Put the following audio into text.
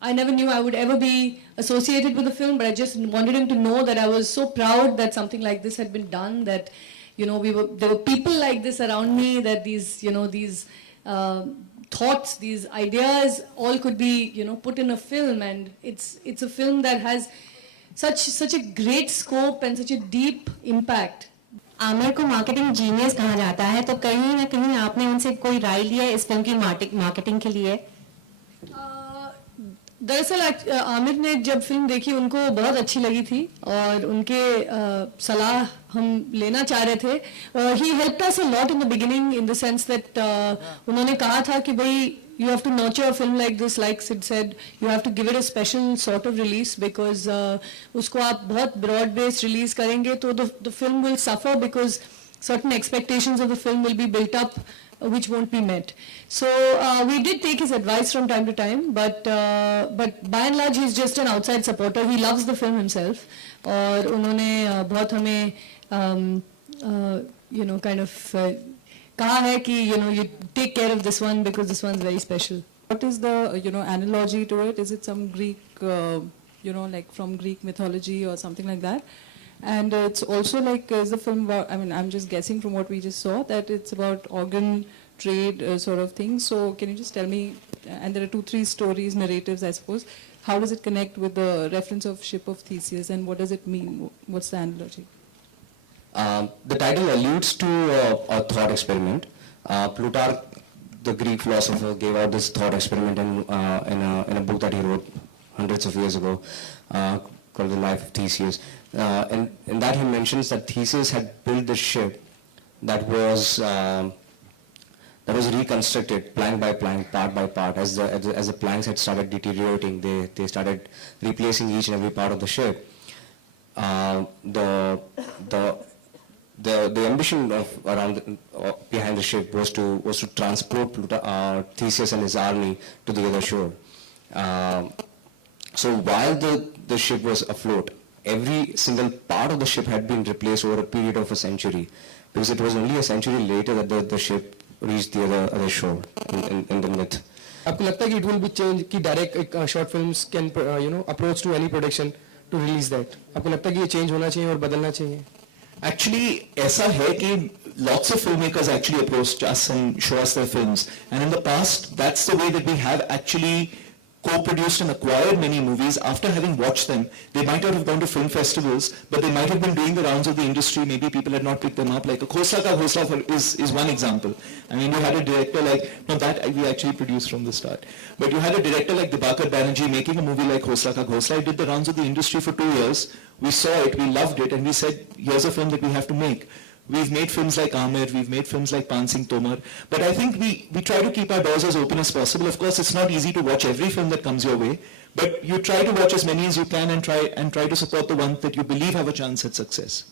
I never knew I would ever be associated with the film, but I just wanted him to know that I was so proud that something like this had been done, that, you know, there were people like this around me, that these, you know, these thoughts, these ideas all could be, you know, put in a film. And it's a film that has such a great scope and such a deep impact. Aamir को marketing genius कहा जाता है, तो कहीं ना कहीं आपने उनसे कोई राय लिया इस फिल्म की मार्केटिंग के लिए? दरअसल आमिर ने जब फिल्म देखी उनको बहुत अच्छी लगी थी और उनके सलाह हम लेना चाह रहे थे. He helped us a lot in the beginning in the sense that उन्होंने कहा था कि भाई you have to nurture a film like this, like Sid said, you have to give it a special sort of release, because उसको आप बहुत broad based release करेंगे तो the film will suffer, because certain expectations of the film will be built up which won't be met. So we did take his advice from time to time, but by and large he's just an outside supporter. He loves the film himself, और उन्होंने बहुत हमें you know kind of कहा है कि you know you take care of this one because this one's very special. What is the analogy to it? Is it some Greek like from Greek mythology or something like that? And it's also like, is the film about, I mean, I'm just guessing from what we just saw that it's about organ trade sort of thing. So can you just tell me, and there are 2-3 stories, narratives, I suppose, how does it connect with the reference of Ship of Theseus, and what does it mean? What's the analogy? The title alludes to a thought experiment. Plutarch, the Greek philosopher, gave out this thought experiment in a book that he wrote hundreds of years ago, called The Life of Theseus. And in that he mentions that Theseus had built this ship that was reconstructed plank by plank, part by part. As the planks had started deteriorating, they started replacing each and every part of the ship. The ambition behind the ship was to transport Theseus and his army to the other shore. So while the ship was afloat, every single part of the ship had been replaced over a period of a century, because it was only a century later that the ship reached the other shore in the myth. आपको लगता है कि it will be changed कि direct short films can approach to any production to release that? आपको लगता है कि ये change होना चाहिए और बदलना चाहिए? Actually, ऐसा है कि lots of filmmakers actually approach us and show us their films, and in the past that's the way that we have actually co-produced and acquired many movies. After having watched them, they might not have gone to film festivals, but they might have been doing the rounds of the industry. Maybe people had not picked them up. Like Khosla Ka Ghosla is one example. I mean, you had a director like, no, that we actually produced from the start. But you had a director like Dibakar Banerjee making a movie like Khosla Ka Ghosla. He did the rounds of the industry for 2 years. We saw it, we loved it, and we said, here's a film that we have to make. We've made films like Amir, we've made films like Pan Singh Tomar, but I think we try to keep our doors as open as possible. Of course, it's not easy to watch every film that comes your way, but you try to watch as many as you can and try to support the ones that you believe have a chance at success.